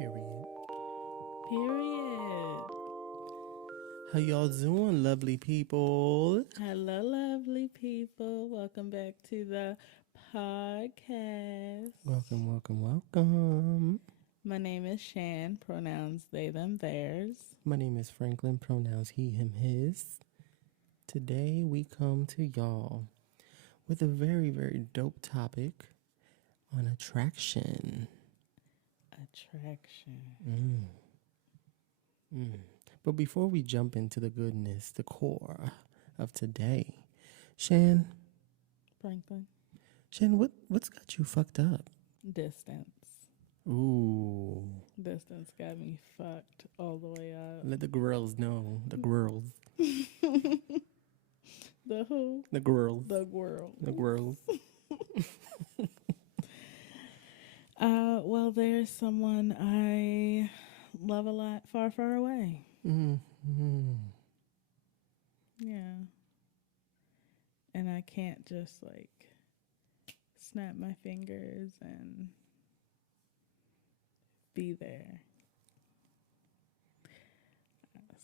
Period. Period. How y'all doing, lovely people? Hello, lovely people. Welcome back to the podcast. Welcome, welcome, welcome. My name is Shan, pronouns they, them, theirs. My name is Franklin, pronouns he, him, his. Today we come to y'all with a very, very dope topic on attraction. Attraction. But before we jump into the goodness, the core of today, Shan, Franklin. what's got you fucked up? Distance. Ooh. Distance got me fucked all the way up. Let the girls know. The girls. The who? The girls. The world. The girls. Well, there's someone I love a lot far, far away. Mm-hmm. Yeah. And I can't just snap my fingers and be there.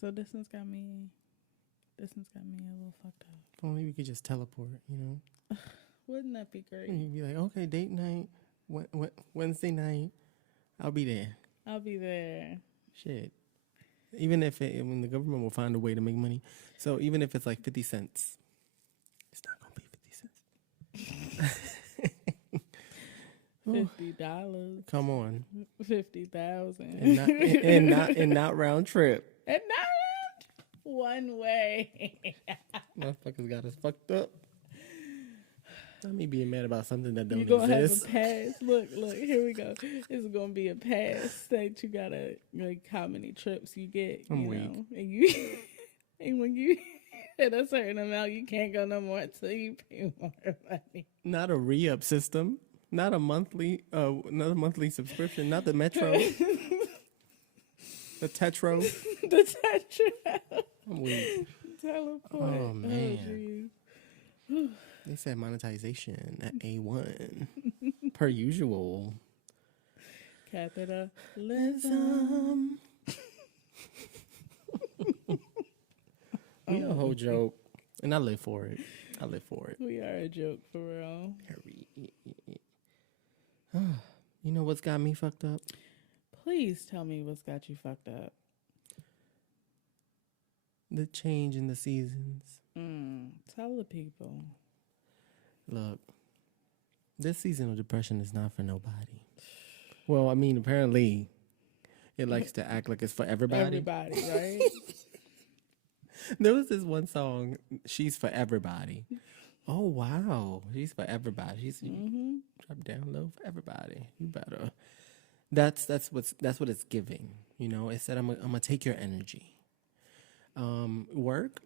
So distance got me a little fucked up. If only we could just teleport, you know? Wouldn't that be great? And you'd be like, okay, date night, Wednesday night, I'll be there. I'll be there. Shit. Even when the government will find a way to make money. So even if it's like 50 cents, it's not going to be 50 cents. $50. Come on. 50,000. And not round trip. And not one way. Motherfuckers got us fucked up. Not me being mad about something that don't You're gonna exist. have a pass. Look, here we go. It's gonna be a pass that you gotta how many trips you get. I'm weak. Know? And you and when you hit a certain amount, you can't go no more until you pay more money. Not a re-up system. Not a monthly subscription. Not the Metro. The Tetro. The Tetra. I'm weak. Teleport. Oh, man. Oh, They said monetization at A1. Per usual. Capitalism. We a whole joke. And I live for it. We are a joke for real. You know what's got me fucked up? Please tell me what's got you fucked up. The change in the seasons. Tell the people. Look, this season of depression is not for nobody. Well, I mean, apparently it likes to act like it's for everybody. Everybody, right? There was this one song, She's for Everybody. Oh, wow. She's for everybody. She's drop down low for everybody. You better. That's what it's giving. You know, it said, I'm gonna take your energy. Work?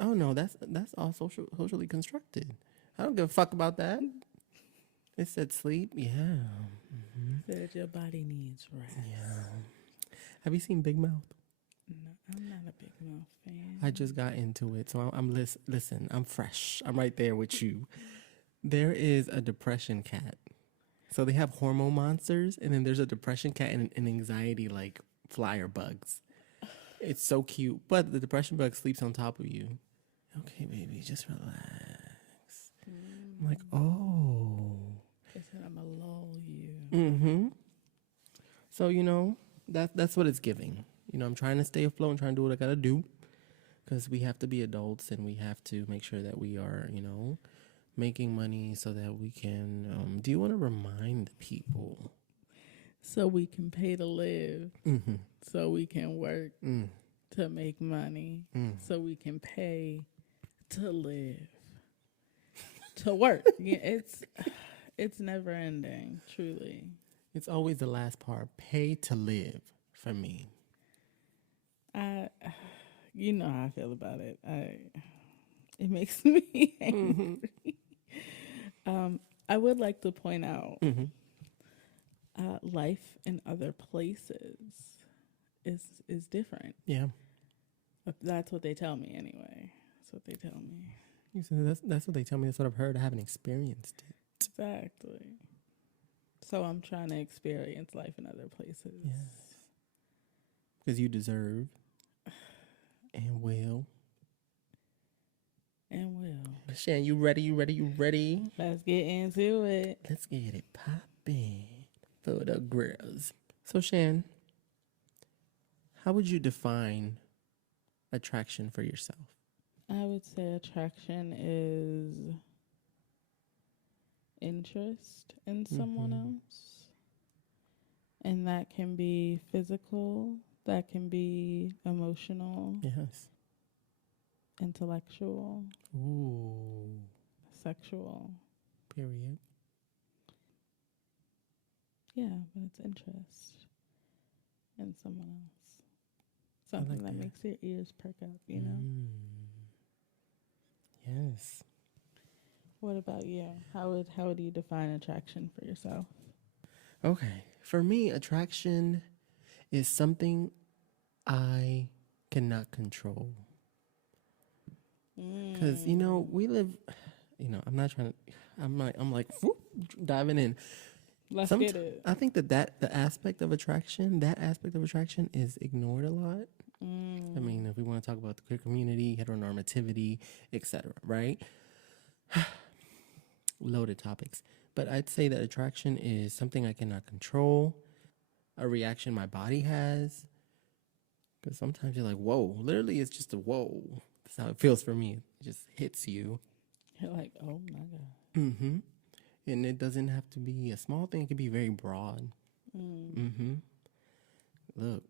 Oh no, that's all socially constructed. I don't give a fuck about that. It said sleep. Yeah. Said your body needs rest. Yeah. Have you seen Big Mouth? No, I'm not a Big Mouth fan. I just got into it, so listen. I'm fresh. I'm right there with you. There is a depression cat. So they have hormone monsters, and then there's a depression cat and an anxiety flyer bugs. It's so cute, but the depression bug sleeps on top of you. Okay, baby, just relax. I'm like, oh. It said I'm gonna lull you. So that's what it's giving. I'm trying to stay afloat and trying to do what I gotta do, because we have to be adults and we have to make sure that we are, making money so that we can. Do you want to remind the people? So we can pay to live. So we can work to make money. So we can pay to live. To work. Yeah, it's never ending, truly. It's always the last part. Pay to live for me. You know how I feel about it. It makes me angry. I would like to point out life in other places is different. Yeah. That's what they tell me anyway. That's what they tell me. You said that's what they tell me. That's what I've heard. I haven't experienced it. Exactly. So I'm trying to experience life in other places. Yes. Because you deserve and will. And will. Shan, you ready? You ready? You ready? Let's get into it. Let's get it poppin' for the girls. So, Shan, how would you define attraction for yourself? I would say attraction is interest in someone else. And that can be physical, that can be emotional, Yes. intellectual, Ooh. sexual. Period. Yeah, but it's interest in someone else. I like Something that that. makes your ears perk up, you know? Yes. What about you? How would you define attraction for yourself? Okay. For me, attraction is something I cannot control. Because, we live, I'm not trying to, I'm like whoop, diving in. Let's get it. I think that the aspect of attraction, is ignored a lot. I mean, if we want to talk about the queer community, heteronormativity, etc., right? Loaded topics. But I'd say that attraction is something I cannot control, a reaction my body has. Because sometimes you're like, whoa, literally it's just a whoa. That's how it feels for me. It just hits you. You're like, oh my God. Mm-hmm. And it doesn't have to be a small thing. It can be very broad. Mm-hmm. Look,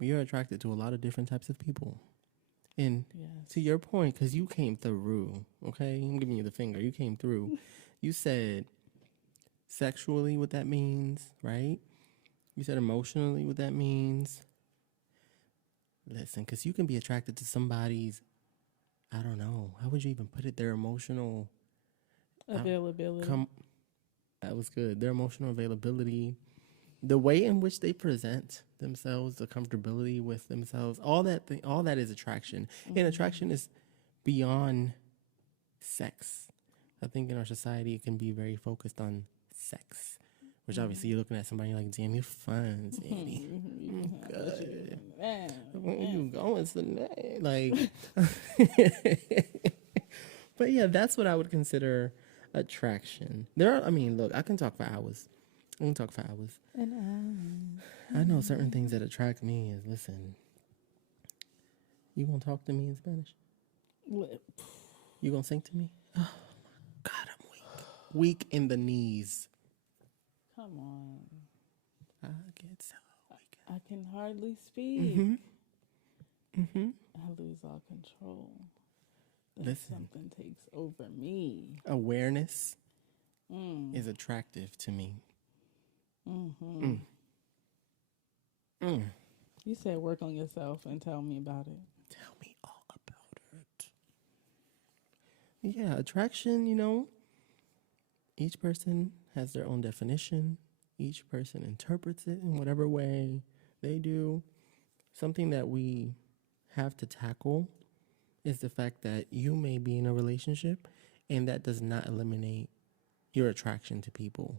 we are attracted to a lot of different types of people. And to your point, because you came through, okay? I'm giving you the finger. You came through. You said sexually what that means, right? You said emotionally what that means. Listen, because you can be attracted to somebody's, I don't know, how would you even put it? Their emotional availability. That was good. Their emotional availability, the way in which they present themselves, the comfortability with themselves, all that is attraction. And attraction is beyond sex. I think in our society it can be very focused on sex, which obviously you're looking at somebody like, damn, you're fun, Sandy. Good. Where you going today? Like, but yeah, that's what I would consider attraction. Look, I can talk for hours. I know certain things that attract me is, listen, you gonna talk to me in Spanish? You gonna sing to me? Oh my God, I'm weak. Weak in the knees. Come on. I get so weak. I can hardly speak. I lose all control. Something takes over me. Awareness is attractive to me. You said work on yourself and tell me about it. Tell me all about it. Yeah, attraction, each person has their own definition. Each person interprets it in whatever way they do. Something that we have to tackle is the fact that you may be in a relationship and that does not eliminate your attraction to people.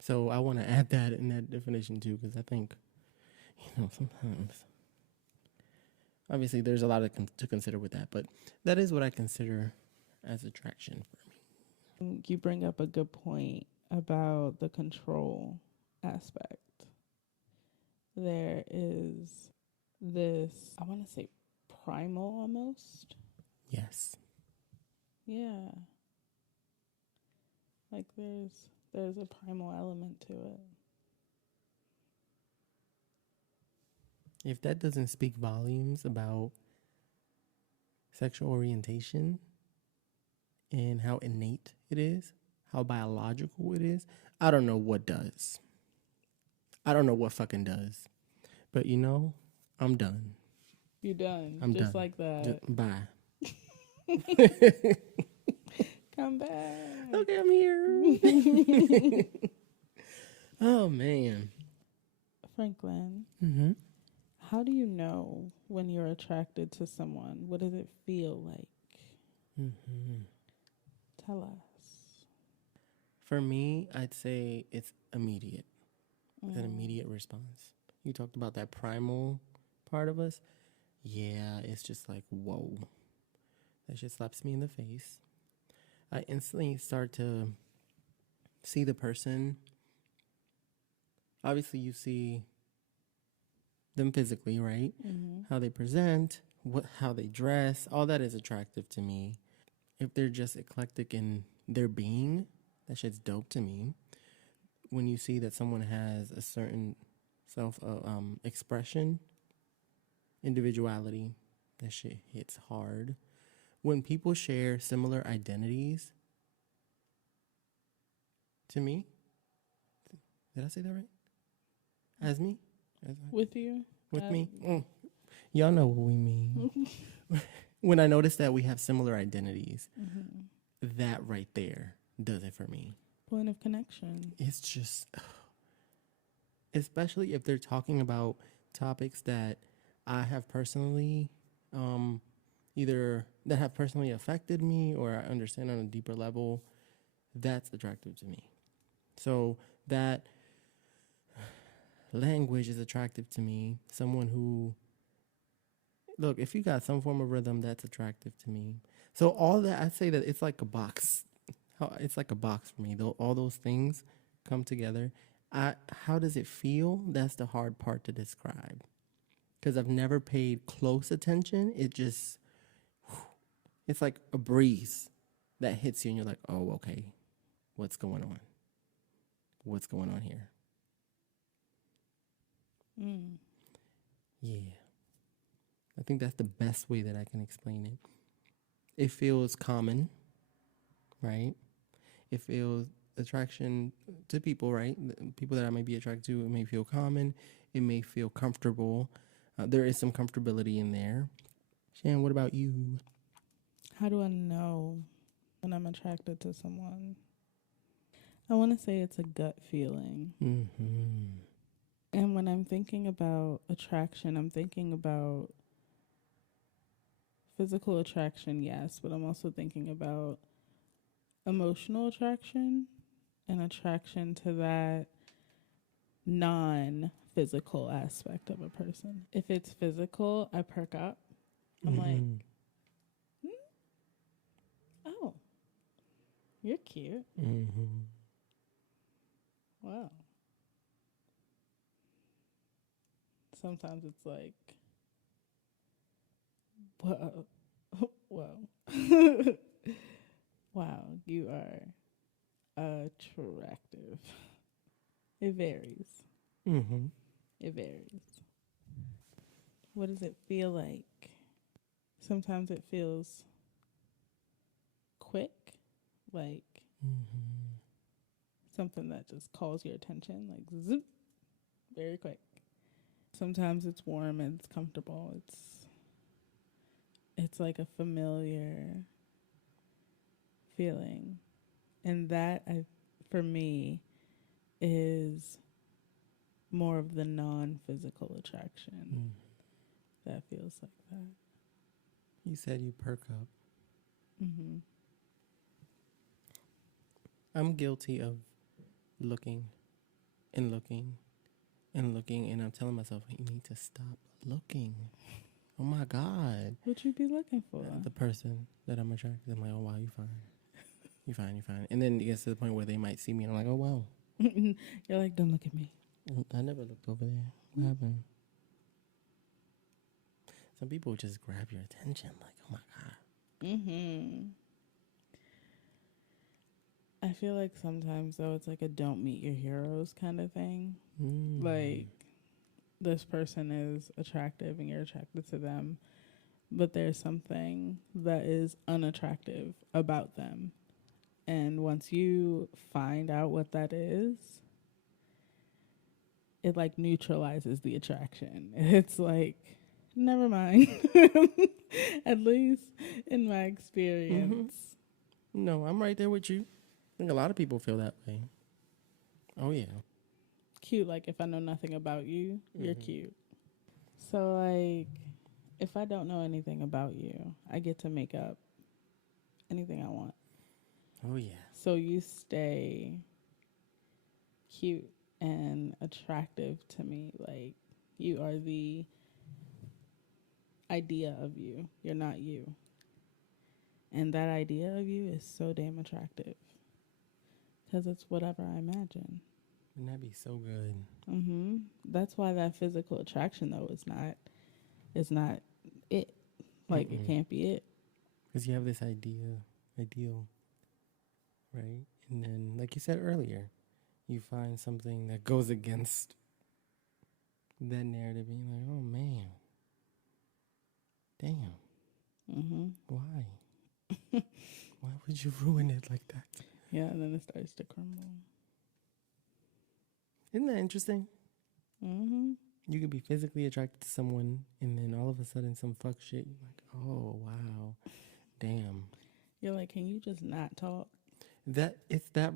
So I want to add that in that definition too, because I think, sometimes, obviously there's a lot to consider with that, but that is what I consider as attraction for me. You bring up a good point about the control aspect. There is this, I want to say primal almost. Yes. Yeah. Like there's a primal element to it. If that doesn't speak volumes about sexual orientation and how innate it is, how biological it is, I don't know what does. I don't know what fucking does. But I'm done. You done. I'm just done. Like that. Bye. Come back. Okay, I'm here. Oh, man. Franklin. How do you know when you're attracted to someone? What does it feel like? Tell us. For me, I'd say it's immediate. It's an immediate response. You talked about that primal part of us. Yeah, it's just like, whoa. That shit slaps me in the face. I instantly start to see the person. Obviously, you see them physically, right? How they present, how they dress, all that is attractive to me. If they're just eclectic in their being, that shit's dope to me. When you see that someone has a certain self expression, individuality, that shit hits hard. When people share similar identities, to me, did I say that right? As me? With you? With me? Y'all know what we mean. When I notice that we have similar identities, that right there does it for me. Point of connection. It's just, especially if they're talking about topics that I have personally, either that have personally affected me or I understand on a deeper level, that's attractive to me. So that language is attractive to me. Someone who, look, if you got some form of rhythm, that's attractive to me. So all that, I'd say that it's like a box. It's like a box for me. Though all those things come together. How does it feel? That's the hard part to describe. Because I've never paid close attention. It's like a breeze that hits you and you're like, oh, okay, what's going on? What's going on here? Yeah. I think that's the best way that I can explain it. It feels common, right? It feels attraction to people, right? People that I may be attracted to, it may feel common. It may feel comfortable. There is some comfortability in there. Shan, what about you? How do I know when I'm attracted to someone? I want to say it's a gut feeling. And when I'm thinking about attraction, I'm thinking about physical attraction, yes, but I'm also thinking about emotional attraction and attraction to that non-physical aspect of a person. If it's physical, I perk up. I'm like, oh, you're cute. Wow. Sometimes it's like, whoa, whoa. Wow, you are attractive. It varies. It varies. What does it feel like? Sometimes it feels quick, like something that just calls your attention, like zoop, very quick. Sometimes it's warm and it's comfortable. It's like a familiar feeling. And that, for me, is more of the non-physical attraction that feels like that. You said you perk up. I'm guilty of looking and looking and looking, and I'm telling myself, you need to stop looking. Oh my God. What you be looking for? The person that I'm attracted to, I'm like, oh wow, you fine. You fine, you fine. And then it gets to the point where they might see me and I'm like, oh wow. You're like, don't look at me. I never looked over there. What happened? Some people just grab your attention like, oh my God. I feel like sometimes, though, it's like a don't meet your heroes kind of thing. Like, this person is attractive and you're attracted to them, but there's something that is unattractive about them. And once you find out what that is, it like neutralizes the attraction. It's like, never mind. At least in my experience. No, I'm right there with you. I think a lot of people feel that way. Oh, yeah. Cute, like if I know nothing about you, you're cute. So, like, if I don't know anything about you, I get to make up anything I want. Oh yeah. So you stay cute and attractive to me. Like, you are the idea of you. You're not you. And that idea of you is so damn attractive because it's whatever I imagine. Wouldn't that be so good? That's why that physical attraction though is not it. Like, it can't be it. Because you have this ideal, right? And then, like you said earlier, you find something that goes against that narrative, and you're like, oh man, damn, why? Why would you ruin it like that? Yeah, and then it starts to crumble. Isn't that interesting? You could be physically attracted to someone, and then all of a sudden, some fuck shit. You're like, oh wow, damn. You're like, can you just not talk? That it's that.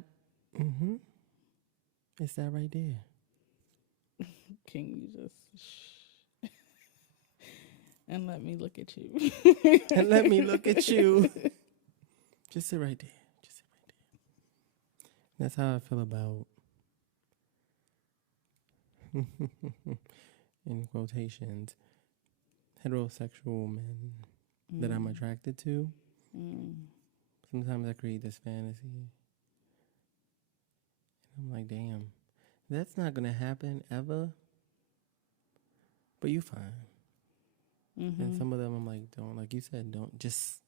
It's that right there. Can you just shh and let me look at you? And let me look at you. Just sit right there. Just sit right there. That's how I feel about, in quotations, heterosexual men that I'm attracted to. Sometimes I create this fantasy. And I'm like, damn, that's not going to happen ever. But you fine. And some of them I'm like, don't, like you said, don't just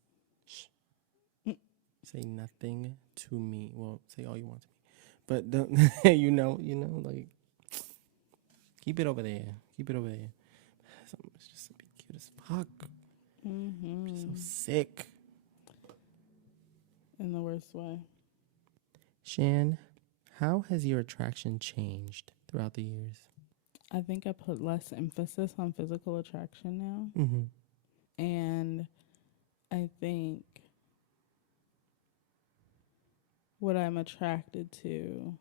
say nothing to me. Well, say all you want to me. But don't, you know, like, keep it over there. Keep it over there. It's just be cute as fuck. Just so sick. In the worst way. Shan, how has your attraction changed throughout the years? I think I put less emphasis on physical attraction now. And I think what I'm attracted to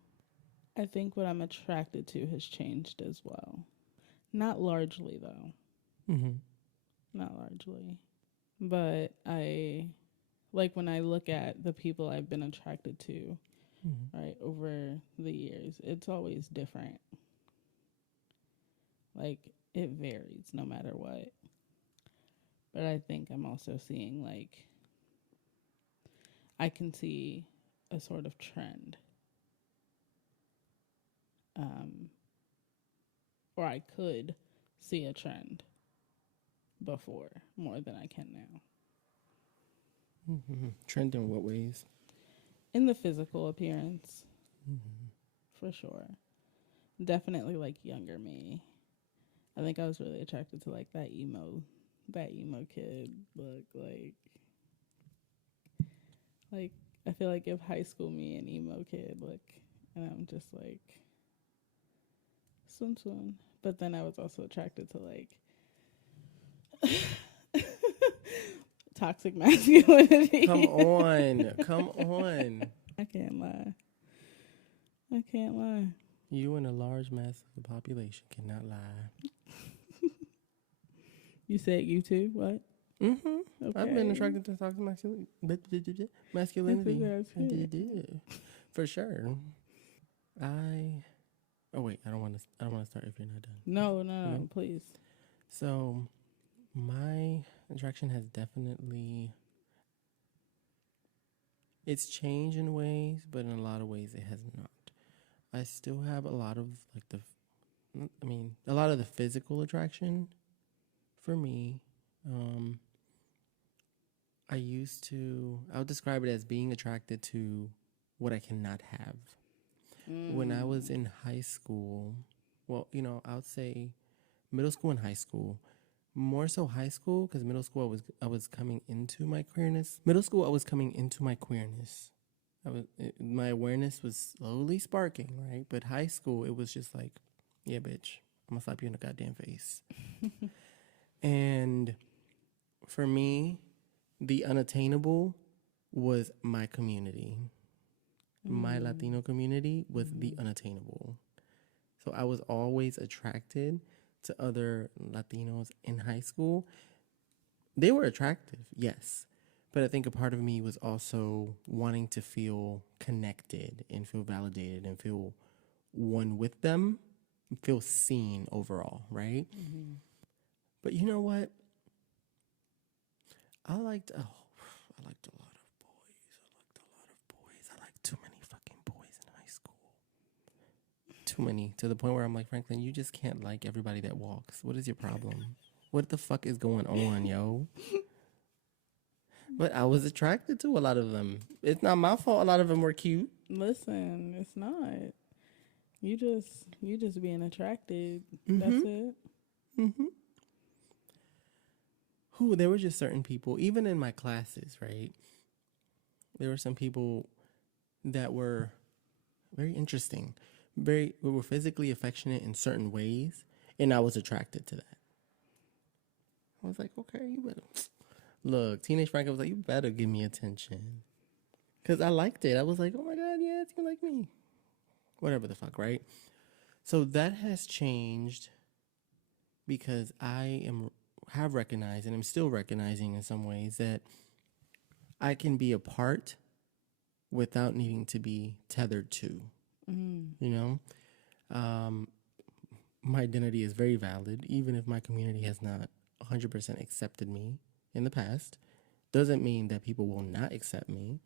has changed as well. Not largely, though. Not largely. But when I look at the people I've been attracted to, right, over the years, it's always different. Like, it varies no matter what. But I think I'm also seeing, like, I can see a sort of trend. Or I could see a trend before more than I can now. Trend in what ways? In the physical appearance, for sure. Definitely, like, younger me. I think I was really attracted to, like, that emo kid look. Like, I feel like if high school me and emo kid look, and I'm just like, soon. But then I was also attracted to, like, toxic masculinity. Come on. I can't lie. You and a large mass of the population cannot lie. You said you too? What? Okay. I've been attracted to toxic masculinity. For sure. Oh wait, I don't want to start if you're not done. No, please. So, my attraction has definitely, it's changed in ways, but in a lot of ways it has not. I still have a lot of a lot of the physical attraction for me. I would describe it as being attracted to what I cannot have. When I was in high school, well, I would say middle school and high school, more so high school, because middle school I was coming into my queerness. My awareness was slowly sparking, right? But high school, it was just like, yeah, bitch, I'm gonna slap you in the goddamn face. And for me, the unattainable was my community. My Latino community was the unattainable. So I was always attracted to other Latinos in high school. They were attractive, yes. But I think a part of me was also wanting to feel connected and feel validated and feel one with them, feel seen overall, right? Mm-hmm. But you know what? I liked oh, I liked a lot of boys. I liked too many fucking boys in high school. Too many to the point where I'm like, Franklin, you just can't like everybody that walks. What is your problem? What the fuck is going on, yo? But I was attracted to a lot of them. It's not my fault. A lot of them were cute. Listen, it's not. You just being attracted. That's it. Mm-hmm. There were just certain people, even in my classes, right? There were some people that were very interesting, we were physically affectionate in certain ways, and I was attracted to that. I was like, okay, you better look. Teenage Frank was like, you better give me attention, because I liked it. I was like, oh my god, yes, you like me, whatever the fuck, right? So that has changed because have recognized, and I'm still recognizing in some ways, that I can be a part without needing to be tethered to. You know, my identity is very valid, even if my community has not 100% accepted me in the past. Doesn't mean that people will not accept me.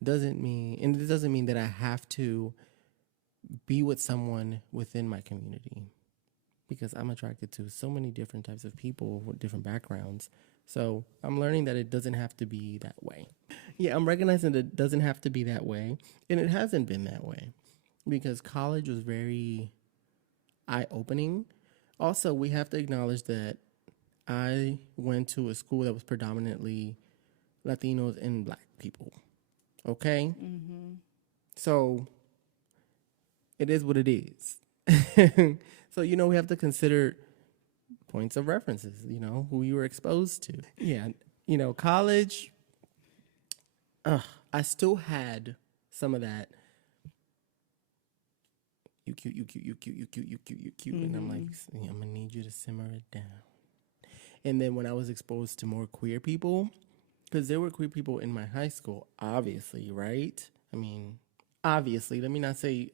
It doesn't mean that I have to be with someone within my community, because I'm attracted to so many different types of people with different backgrounds. So I'm learning that it doesn't have to be that way. Yeah, I'm recognizing that it doesn't have to be that way. And it hasn't been that way, because college was very eye-opening. Also, we have to acknowledge that I went to a school that was predominantly Latinos and Black people. Okay? Mm-hmm. So it is what it is. So, we have to consider points of references, who you were exposed to. Yeah, college, I still had some of that. You cute, you cute, you cute, you cute, you cute, you cute. And I'm like, yeah, I'm going to need you to simmer it down. And then when I was exposed to more queer people, because there were queer people in my high school, obviously, right? I mean, obviously. Let me not say,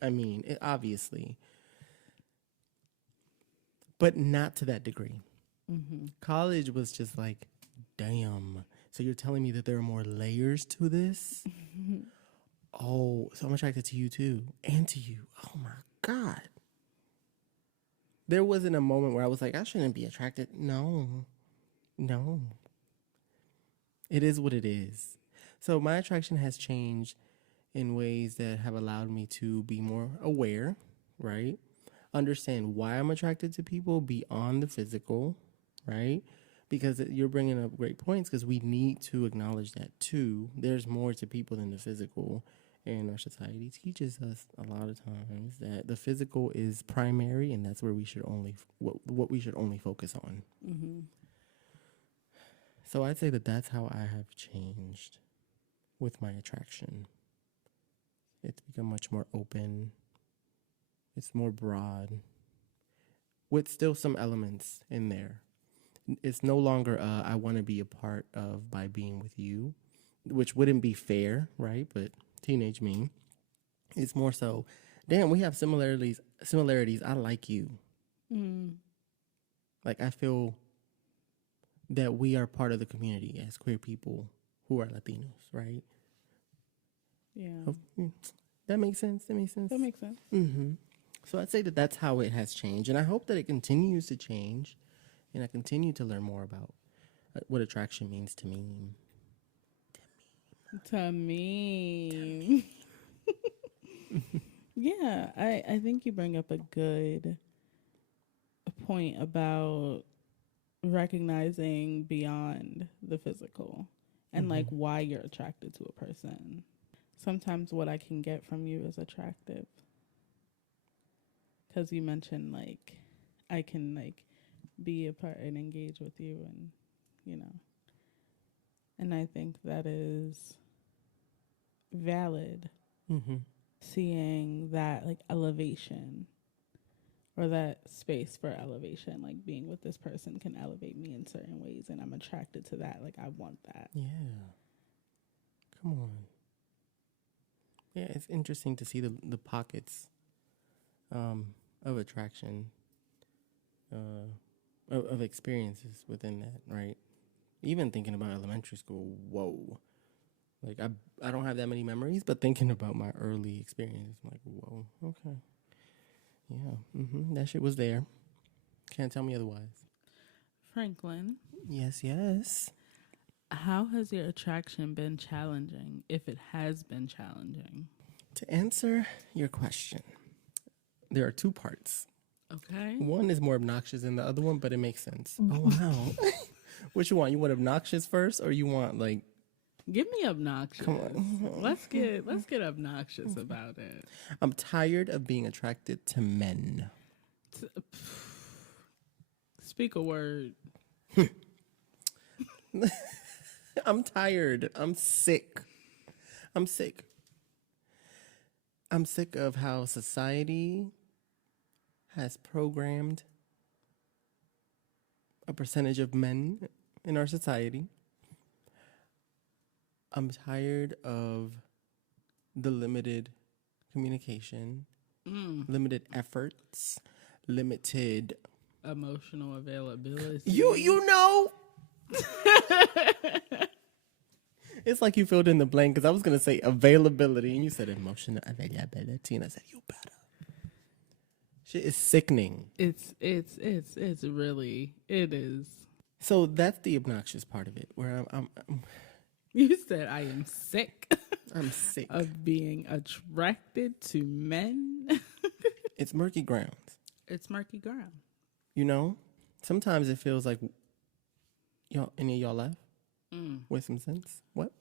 obviously. But not to that degree. Mm-hmm. College was just like, damn. So you're telling me that there are more layers to this? Oh, so I'm attracted to you too. And to you. Oh my God. There wasn't a moment where I was like, I shouldn't be attracted. No. It is what it is. So my attraction has changed in ways that have allowed me to be more aware, right? Understand why I'm attracted to people beyond the physical, right? Because you're bringing up great points, because we need to acknowledge that too. There's more to people than the physical, and our society teaches us a lot of times that the physical is primary, and that's where we should what we should only focus on. Mm-hmm. So I'd say that that's how I have changed with my attraction. It's become much more open. It's more broad, with still some elements in there. It's no longer I want to be a part of by being with you, which wouldn't be fair, right? But teenage me. It's more so, damn, we have similarities. I like you. Mm. Like, I feel that we are part of the community as queer people who are Latinos, right? Yeah. That makes sense. That makes sense. Mm-hmm. So I'd say that that's how it has changed. And I hope that it continues to change. And I continue to learn more about what attraction means to me. To me. Yeah, I think you bring up a good point about recognizing beyond the physical and like why you're attracted to a person. Sometimes what I can get from you is attractive. Because you mentioned like I can like be a part and engage with you, and and I think that is valid. Mm-hmm. Seeing that like elevation or that space for elevation, like being with this person can elevate me in certain ways, and I'm attracted to that. Like I want that. Yeah. Come on. Yeah, it's interesting to see the pockets of attraction, of experiences within that, right? Even thinking about elementary school, whoa. Like, I don't have that many memories, but thinking about my early experience, I'm like, whoa, okay. Yeah, that shit was there. Can't tell me otherwise. Franklin, Yes. how has your attraction been challenging, if it has been challenging? To answer your question, there are two parts. Okay. One is more obnoxious than the other one, but it makes sense. Oh, wow. What you want? You want obnoxious first, or you want, like... Give me obnoxious. Come on. Let's get obnoxious about it. I'm tired of being attracted to men. Speak a word. I'm tired. I'm sick. I'm sick of how society has programmed a percentage of men in our society. I'm tired of the limited communication, limited efforts, limited Emotional availability. You know. It's like you filled in the blank because I was gonna say availability and you said emotional availability and I said you better. Shit is sickening. It's really, it is. So that's the obnoxious part of it, where I'm You said I am sick I'm sick. of being attracted to men. It's murky grounds. It's murky ground. You know, sometimes it feels like y'all. Any of y'all laugh with some sense? What?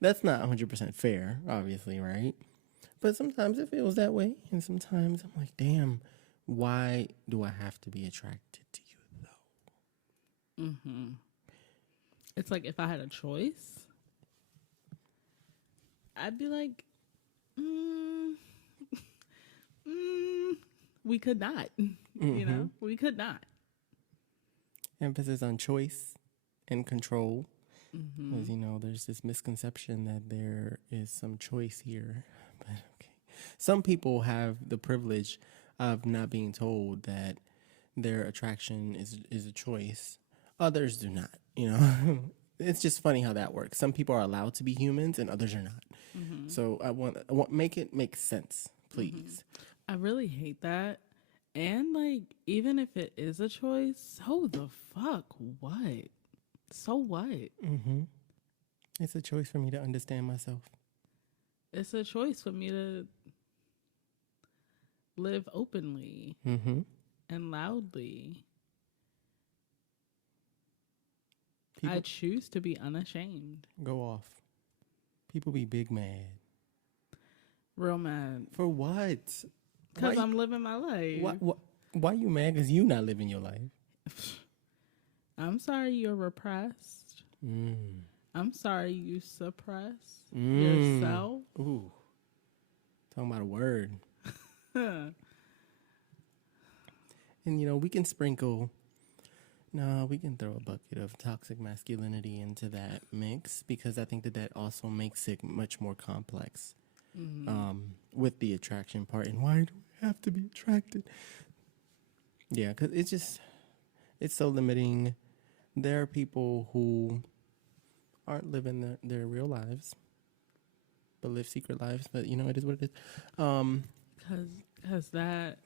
That's not 100% fair, obviously, right? But sometimes it feels that way, and sometimes I'm like, damn, why do I have to be attracted to you, though? Mm-hmm. It's like if I had a choice, I'd be like, we could not. You know, we could not. Emphasis on choice and control. Because, you know, there's this misconception that there is some choice here. But okay. Some people have the privilege of not being told that their attraction is a choice. Others do not, you know. It's just funny how that works. Some people are allowed to be humans and others are not. So I want make it make sense, please. I really hate that. And like, even if it is a choice, so the fuck what? So what? It's a choice for me to understand myself. It's a choice for me to live openly and loudly. People I choose to be unashamed. go off. People be big mad. Real mad. For what? Because Why- I'm living my life. Why you mad? Because you not living your life. I'm sorry you're repressed. I'm sorry you suppress Mm. yourself. Ooh. Talking about a word. And, you know, we can sprinkle... No, we can throw a bucket of toxic masculinity into that mix because I think that also makes it much more complex with the attraction part. And why do we have to be attracted? Yeah, because it's so limiting. There are people who aren't living their real lives, but live secret lives. But, you know, it is what it is. Because that,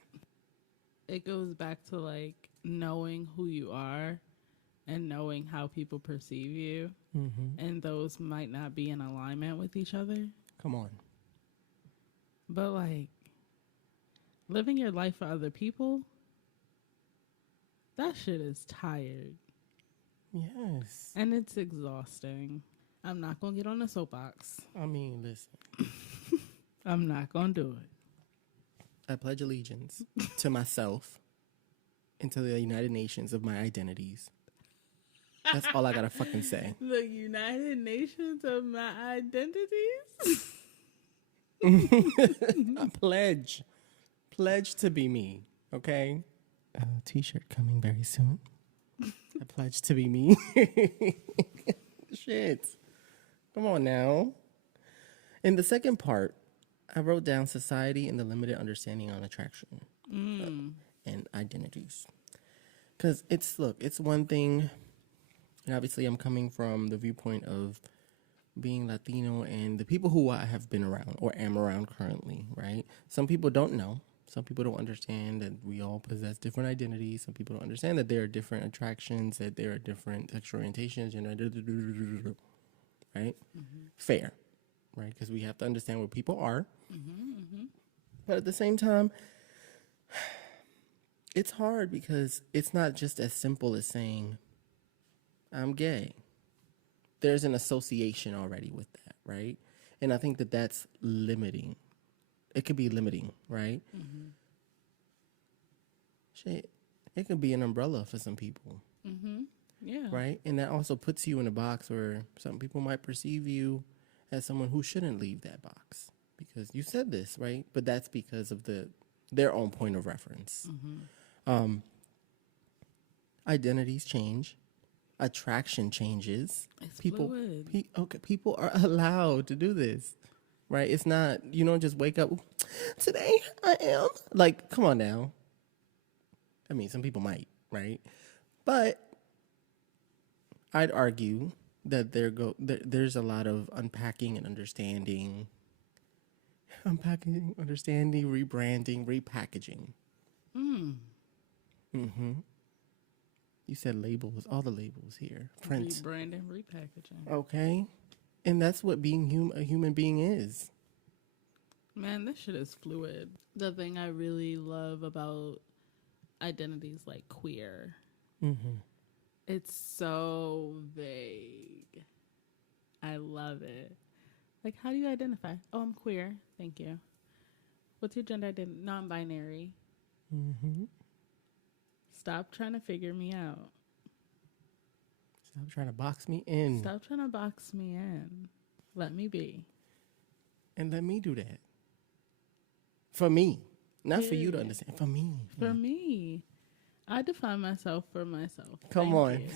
it goes back to like knowing who you are and knowing how people perceive you. And those might not be in alignment with each other. Come on. But like living your life for other people, that shit is tired. Yes. And it's exhausting. I'm not going to get on the soapbox. I mean, listen. I'm not going to do it. I pledge allegiance to myself and to the United Nations of my identities. That's all I gotta fucking say. The United Nations of my identities? I pledge to be me, okay? A t-shirt coming very soon. I pledge to be me. Shit. Come on now. In the second part, I wrote down society and the limited understanding on attraction and identities. Because it's one thing, and obviously I'm coming from the viewpoint of being Latino and the people who I have been around or am around currently, right? Some people don't know. Some people don't understand that we all possess different identities. Some people don't understand that there are different attractions, that there are different sexual orientations, right? Fair, right? Because we have to understand what people are. But at the same time, it's hard because it's not just as simple as saying, I'm gay. There's an association already with that, right? And I think that that's limiting. It could be limiting, right? Shit, it could be an umbrella for some people, Yeah. right? And that also puts you in a box where some people might perceive you as someone who shouldn't leave that box because you said this, right? But that's because of their own point of reference. Identities change, attraction changes. It's People, fluid. people are allowed to do this, right? It's not you don't just wake up today. I am like, come on now. I mean, some people might, right? But I'd argue that there's a lot of unpacking and understanding, rebranding, repackaging. You said labels, all the labels here. Print. Rebranding, repackaging. Okay. And that's what being a human being is. Man, this shit is fluid. The thing I really love about identities like queer, it's so vague. I love it. Like, how do you identify? Oh, I'm queer. Thank you. What's your gender identity? Non-binary. Stop trying to figure me out. Stop trying to box me in. Stop trying to box me in. Let me be. And let me do that. For me. Not for you to understand. For me. For me. I define myself for myself. Come Thank on. you.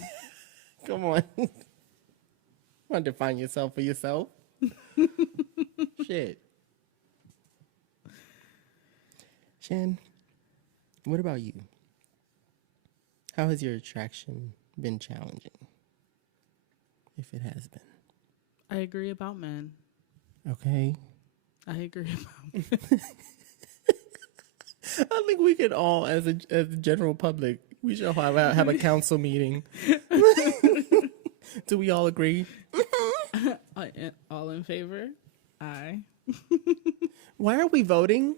Come on. Want to define yourself for yourself? Shit. Shan, what about you? How has your attraction been challenging? If it has been. I agree about men. Okay. I agree about men. I think we could all, as a general public, we should have a council meeting. Do we all agree? All in favor? Aye. Why are we voting?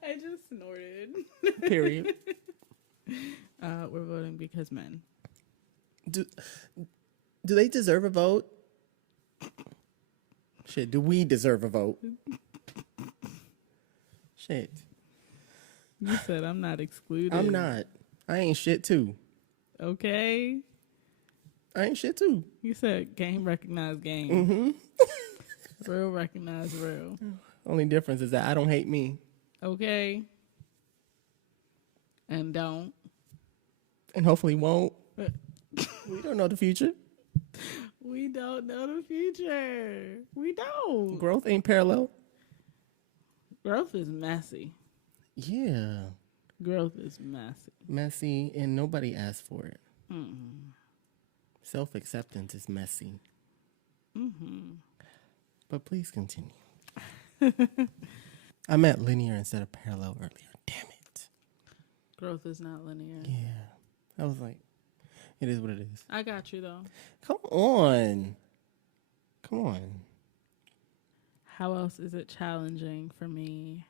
I just snorted. Period. We're voting because men. Do they deserve a vote? Shit, do we deserve a vote? Shit. You said I'm not excluded. I'm not. I ain't shit too. Okay. I ain't shit too. You said game recognize game. Real recognize real. Only difference is that I don't hate me. Okay. And don't. And hopefully won't. We don't know the future. We don't know the future. We don't. Growth ain't parallel. Growth is messy. Yeah. Growth is messy. Messy, and nobody asked for it. Self-acceptance is messy. But please continue. I meant linear instead of parallel earlier. Damn it. Growth is not linear. Yeah. I was like, it is what it is. I got you, though. Come on. Come on. How else is it challenging for me?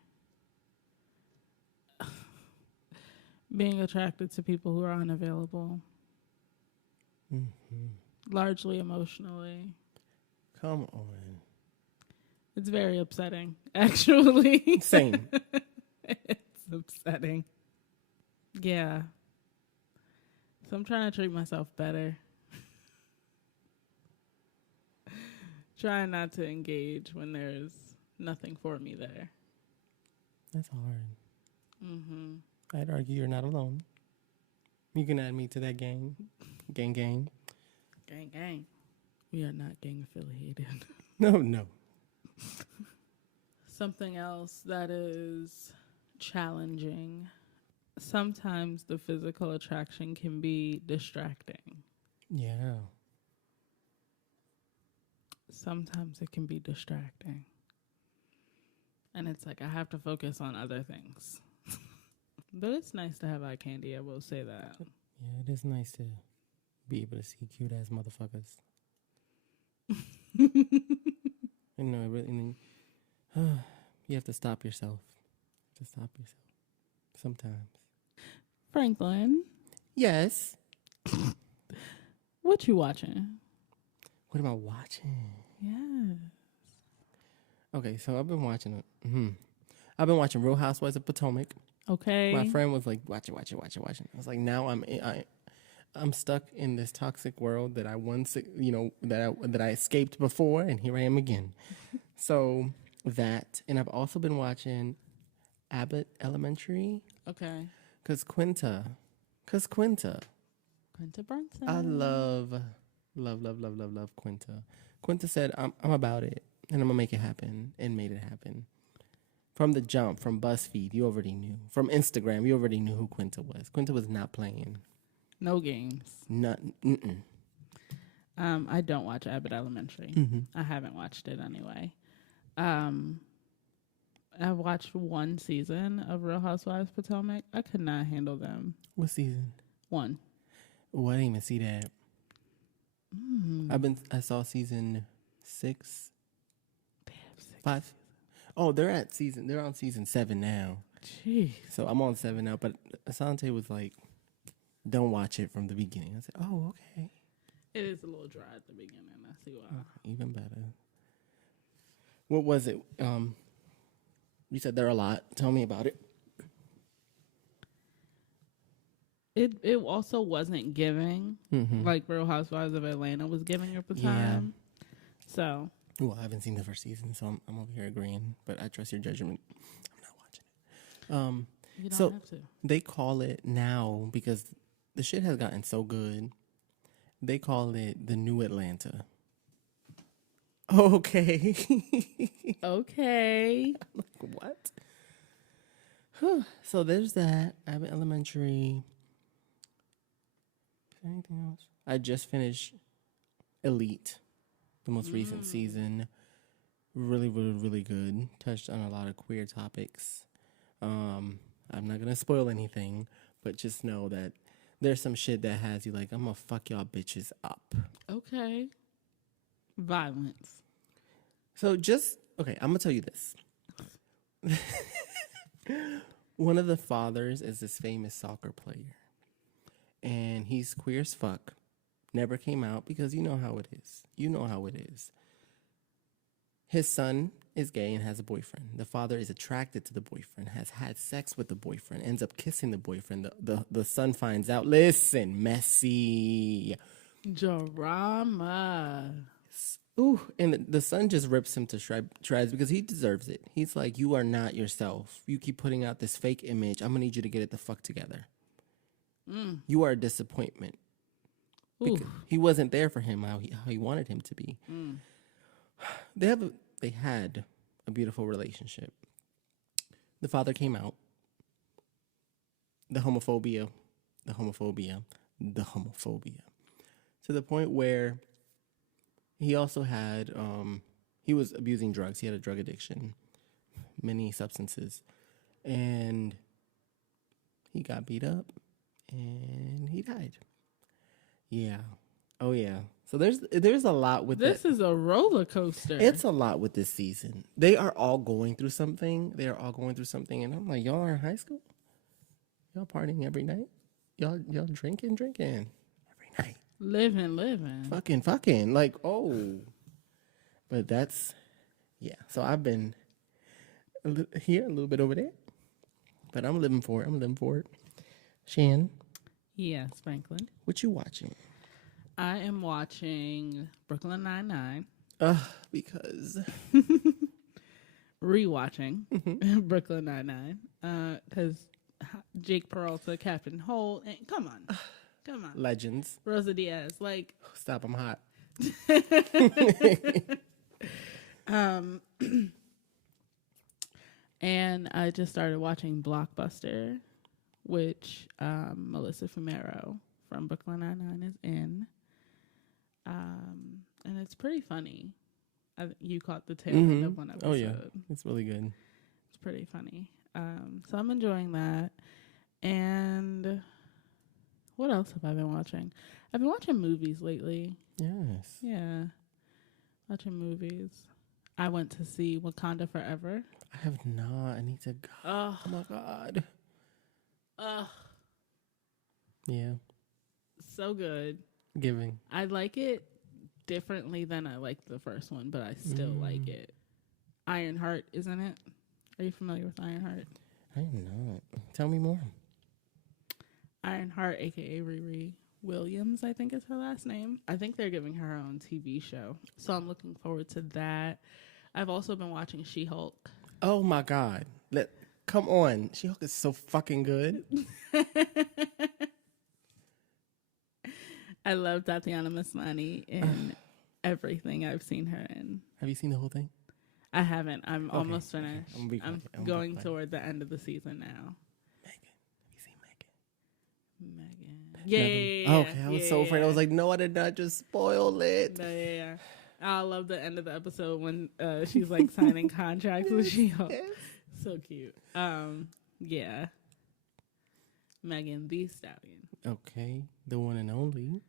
Being attracted to people who are unavailable. Largely emotionally. Come on. It's very upsetting, actually. Same. It's upsetting. Yeah. So I'm trying to treat myself better. Trying not to engage when there's nothing for me there. That's hard. I'd argue you're not alone. You can add me to that gang. Gang, gang. Gang, gang. We are not gang affiliated. No. Something else that is challenging. Sometimes the physical attraction can be distracting. Yeah. Sometimes it can be distracting. And it's like I have to focus on other things. But it's nice to have eye candy, I will say that. Yeah, it is nice to be able to see cute ass motherfuckers. You know, really, you have to stop yourself. Sometimes. Franklin, Yes. what you watching? What am I watching? Yeah. Okay, so I've been watching I've been watching Real Housewives of Potomac. Okay. My friend was like, watch it. I was like, now I'm stuck in this toxic world that I once, that I escaped before, and here I am again. So that, and I've also been watching Abbott Elementary. Okay. Cause Quinta. Quinta Brunson. I love Quinta. Quinta said, I'm about it, and I'm gonna make it happen, and made it happen. From the jump, from BuzzFeed, you already knew. From Instagram, you already knew who Quinta was. Quinta was not playing. No games. I don't watch Abbott Elementary. I haven't watched it anyway. I watched one season of Real Housewives Potomac. I could not handle them. What season? 1. Oh, I didn't even see that. I saw season 6. They have 6. 5. Oh, they're on season 7 now. Jeez. So I'm on 7 now, but Asante was like, don't watch it from the beginning. I said, oh, okay. It is a little dry at the beginning. I see why. Even better. What was it? You said there are a lot. Tell me about it. It also wasn't giving like Real Housewives of Atlanta was giving at the time. So. Well, I haven't seen the first season, so I'm over here agreeing. But I trust your judgment. I'm not watching it. You don't have to. They call it now, because the shit has gotten so good, they call it the New Atlanta. Okay. Okay. I'm like, what? So there's that. Abbott Elementary. Is there anything else? I just finished Elite, the most recent season. Really, really, really good. Touched on a lot of queer topics. I'm not gonna spoil anything, but just know that there's some shit that has you like, I'm gonna fuck y'all bitches up. Okay. Violence. So okay, I'm gonna tell you this. One of the fathers is this famous soccer player, and he's queer as fuck. Never came out because you know how it is. His son is gay and has a boyfriend. The father is attracted to the boyfriend, has had sex with the boyfriend, ends up kissing the boyfriend. The son finds out. Listen, messy. Drama. Ooh, and the son just rips him to shreds because he deserves it. He's like, you are not yourself. You keep putting out this fake image. I'm going to need you to get it the fuck together. You are a disappointment. He wasn't there for him how he wanted him to be. They had a beautiful relationship. The father came out. The homophobia. To the point where he also had, he was abusing drugs. He had a drug addiction, many substances. And he got beat up and he died. Yeah. Oh, yeah. So there's a lot with this. This is a roller coaster. It's a lot with this season. They are all going through something. And I'm like, y'all are in high school? Y'all partying every night? Y'all drinking every night? Living. Fucking. Like, oh. But that's, yeah. So I've been here, a little bit over there. But I'm living for it. Shan. Yes, Franklin. What you watching? I am watching Brooklyn Nine-Nine. Because rewatching Brooklyn Nine-Nine because Jake Peralta, Captain Holt, and come on, Legends. Rosa Diaz, like Stop, I'm hot. And I just started watching Blockbuster, which Melissa Fumero from Brooklyn Nine-Nine is in. And it's pretty funny. You caught the tail end of one episode. Oh, yeah. It's really good. It's pretty funny. So I'm enjoying that. And what else have I been watching? I've been watching movies lately. Yes. Yeah. Watching movies. I went to see Wakanda Forever. I have not. I need to go. Oh my God. Yeah. So good. Giving. I like it differently than I liked the first one, but I still like it. Ironheart, isn't it? Are you familiar with Ironheart? I am not. Tell me more. Ironheart, aka Riri Williams, I think is her last name. I think they're giving her own TV show, so I'm looking forward to that. I've also been watching She-Hulk. Oh my God. Come on. She-Hulk is so fucking good. I love Tatiana Maslany in everything I've seen her in. Have you seen the whole thing? I haven't. I'm almost finished. Okay. I'm going toward the end of the season now. Megan. Have you seen Megan? Megan. Yeah. Okay, I was so afraid. I was like, no, I did not just spoil it. Yeah. I love the end of the episode when she's like signing contracts with She-Hulk. Yes. So cute. Yeah. Megan Thee Stallion. Okay, the one and only.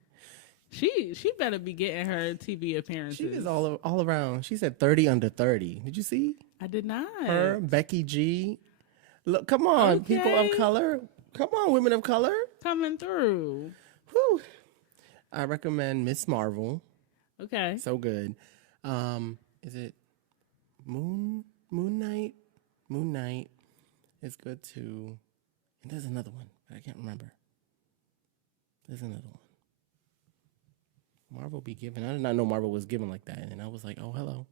She better be getting her TV appearances. She is all around. She said 30 under 30. Did you see? I did not. Her, Becky G. Look, come on, people of color. Come on, women of color. Coming through. Whew. I recommend Miss Marvel. Okay. So good. Is it Moon Knight? Moon Knight is good too. And there's another one, but I can't remember. There's another one. Marvel be giving. I did not know Marvel was giving like that. And I was like, oh, hello.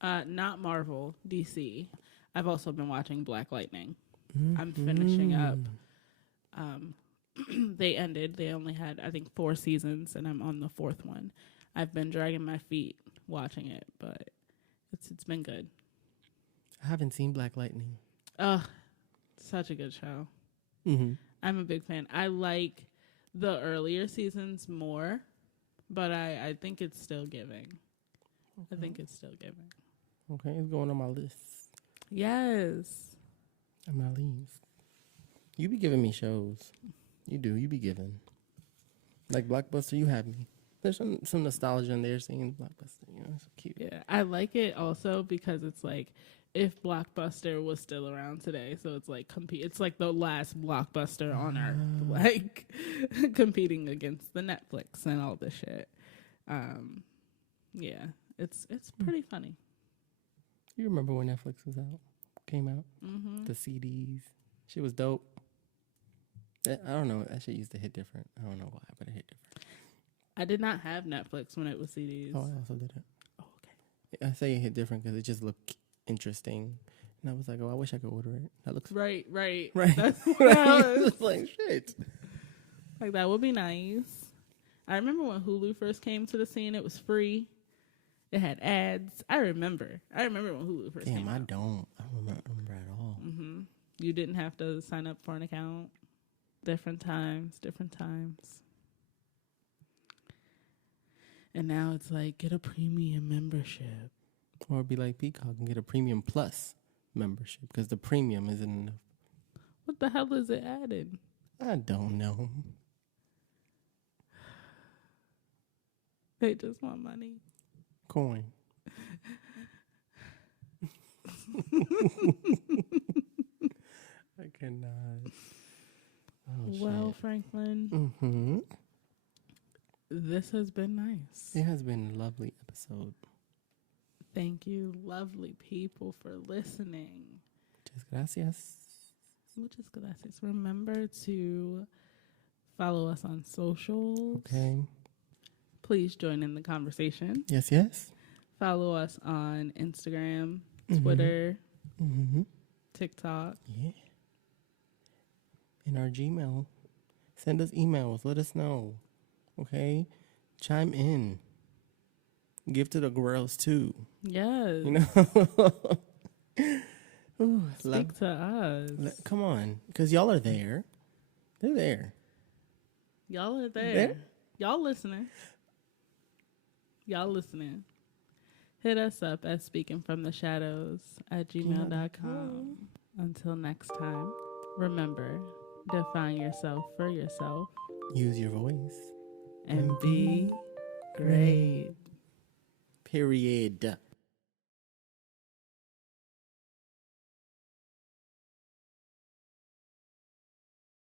Not Marvel, DC. I've also been watching Black Lightning. I'm finishing up. They ended. They only had, I think, 4 seasons, and I'm on the 4th one. I've been dragging my feet watching it, but it's been good. I haven't seen Black Lightning. Such a good show. Mm-hmm. I'm a big fan. I like the earlier seasons more, but I think it's still giving. Okay. I think it's still giving. Okay, it's going on my list. Yes. On my list. You be giving me shows. You do. You be giving. Like Blockbuster, you have me. There's some nostalgia in there seeing Blockbuster. You know, it's so cute. Yeah, I like it also because it's like if Blockbuster was still around today, so it's like it's like the last Blockbuster on earth, like competing against the Netflix and all this shit. Yeah, it's pretty funny. You remember when Netflix came out? Mm-hmm. The CDs, shit was dope. I don't know, that shit used to hit different. I don't know why, but it hit different. I did not have Netflix when it was CDs. Oh, I also did it. Oh, okay. I say it hit different because it just looked interesting. And I was like, oh, I wish I could order it. That looks right. That's what I was like, shit. Like, that would be nice. I remember when Hulu first came to the scene, it was free. It had ads. I remember when Hulu first came out. I don't remember at all. Mm-hmm. You didn't have to sign up for an account. Different times. And now it's like, get a premium membership. Or be like Peacock and get a premium plus membership because the premium isn't enough. What the hell is it added? I don't know. They just want money. Coin. I cannot. Oh, well, shit. Franklin. Mm-hmm. This has been nice. It has been a lovely episode. Thank you, lovely people, for listening. Muchas gracias. Muchas gracias. Remember to follow us on socials. Okay. Please join in the conversation. Yes. Follow us on Instagram, Twitter, Mm-hmm. TikTok. Yeah. In our Gmail. Send us emails. Let us know. Okay? Chime in. Give to the girls too. Yes. You know? Ooh, Speak to us. come on. Because y'all are there. They're there. Y'all are there. There? Y'all listening. Y'all listening. Hit us up at speakingfromtheshadows@gmail.com. Until next time, remember, define yourself for yourself. Use your voice. And be great. Period.